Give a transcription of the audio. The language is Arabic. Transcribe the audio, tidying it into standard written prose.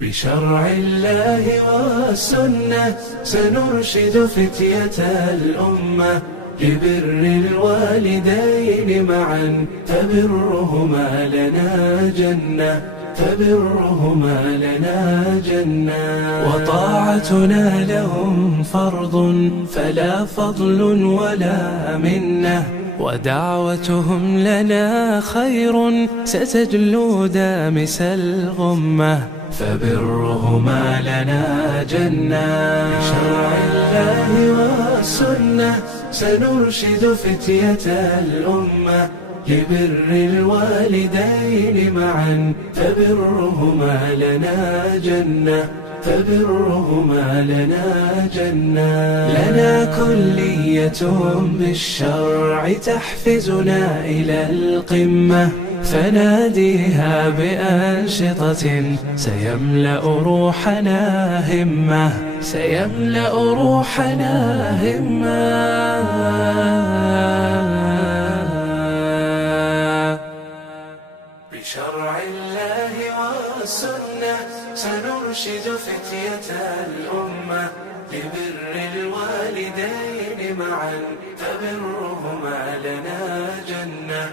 بشرع الله والسنة سنرشد فتية الأمة لبر الوالدين معا فبرهما لنا جنة وطاعتنا لهم فرض فلا فضل ولا منة ودعوتهم لنا خير ستجلو دامس الغمة فبرهما لنا جنة. بشرع الله والسنة سنرشد فتية الأمة لبر الوالدين معا فبرهما لنا جنة لنا كلية بالشرع تحفزنا إلى القمة فناديها بأنشطة سيملأ روحنا همة بشرع الله والسنة سنرشد فتية الأمة لبر الوالدين معا فبرهما لنا جنة